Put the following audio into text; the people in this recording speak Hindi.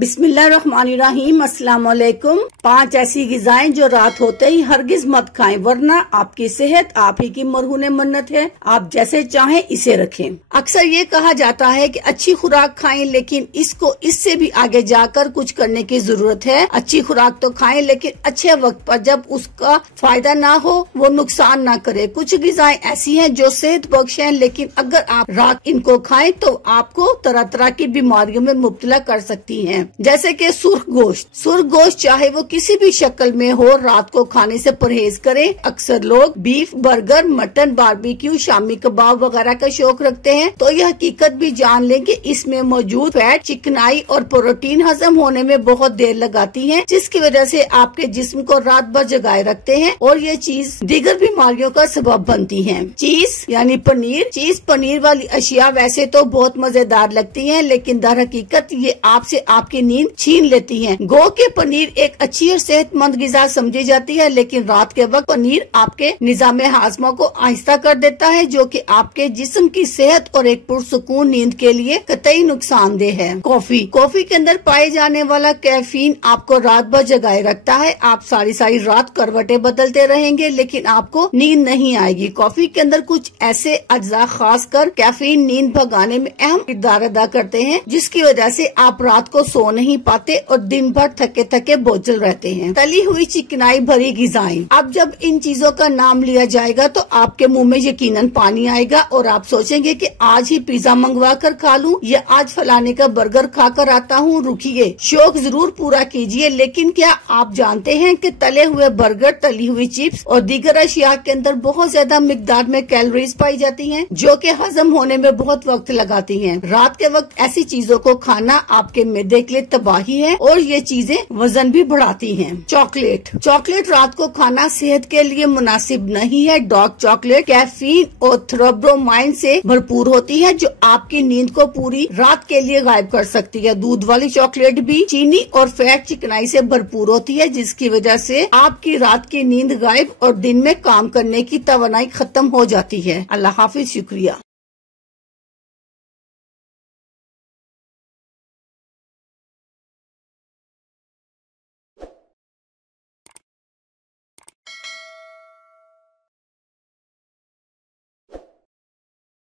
बिस्मिल्लाहिर्रहमानिर्रहीम। अस्सलाम वालेकुम। 5 ऐसी ग़िज़ाएं जो रात होते ही हरगिज मत खाएं, वरना आपकी सेहत आप ही की मरहून मन्नत है। आप जैसे चाहें इसे रखें। अक्सर ये कहा जाता है कि अच्छी खुराक खाएं, लेकिन इसको इससे भी आगे जाकर कुछ करने की जरूरत है। अच्छी खुराक तो खाएं, लेकिन अच्छे वक्त पर, जब उसका फायदा ना हो, वो नुकसान ना करे। कुछ ग़िज़ाएं ऐसी हैं जो सेहत बख्श हैं, लेकिन अगर आप रात इनको खाएं तो आपको तरह तरह की बीमारियों में मुब्तला कर सकती हैं। जैसे कि सुर्ख गोश्त चाहे वो किसी भी शक्ल में हो, रात को खाने से परहेज करें। अक्सर लोग beef, burger, mutton, barbecue, shami kebab वगैरह का शौक रखते हैं, तो यह हकीकत भी जान लें कि इसमें मौजूद फैट, चिकनाई और प्रोटीन हजम होने में बहुत देर लगाती है, जिसकी वजह से आपके जिस्म को रात भर जगाए रखते हैं और ये चीज दीगर बीमारियों का सबब बनती है। चीज यानी पनीर वाली अशिया वैसे तो बहुत मजेदार लगती है, लेकिन दर हकीकत ये आपसे आपकी नींद छीन लेती हैं। गौ के पनीर एक अच्छी और सेहतमंद ग़िज़ा समझी जाती है, लेकिन रात के वक्त पनीर आपके निज़ाम हाज़मा को आहिस्ता कर देता है, जो कि आपके जिस्म की सेहत और एक पुरसुकून नींद के लिए कतई नुकसानदेह है। कॉफी के अंदर पाए जाने वाला कैफीन आपको रात भर जगाए रखता है। आप सारी रात करवटें बदलते रहेंगे, लेकिन आपको नींद नहीं आएगी। कॉफी के अंदर कुछ ऐसे अज्जा, खासकर कैफीन, नींद भगाने में अहम किरदार अदा करते हैं, जिसकी वजह से आप रात को सो नहीं पाते और दिन भर थके थके बोझल रहते हैं। तली हुई चिकनाई भरी ग़िज़ाएं। अब जब इन चीजों का नाम लिया जाएगा तो आपके मुंह में यकीनन पानी आएगा और आप सोचेंगे कि आज ही पिज्जा मंगवा कर खा लूं या आज फलाने का बर्गर खाकर आता हूं। रुकिए, शौक जरूर पूरा कीजिए, लेकिन क्या आप जानते हैं कि तले हुए बर्गर, तली हुई चिप्स और दीगर अशिया के अंदर बहुत ज्यादा मिकदार में कैलोरीज पाई जाती हैं, जो कि हजम होने में बहुत वक्त लगाती हैं। रात के वक्त ऐसी चीजों को खाना आपके मैदे के लिए तबाही है और ये चीजें वजन भी बढ़ाती हैं। चॉकलेट रात को खाना सेहत के लिए मुनासिब नहीं है। डार्क चॉकलेट कैफीन और थ्रोब्रोमाइन से भरपूर होती है, जो आपकी नींद को पूरी रात के लिए गायब कर सकती है। दूध वाली चॉकलेट भी चीनी और फैट, चिकनाई से भरपूर होती है, जिसकी वजह से आपकी रात की नींद गायब और दिन में काम करने की तवानाई खत्म हो जाती है। अल्लाह हाफिज, शुक्रिया।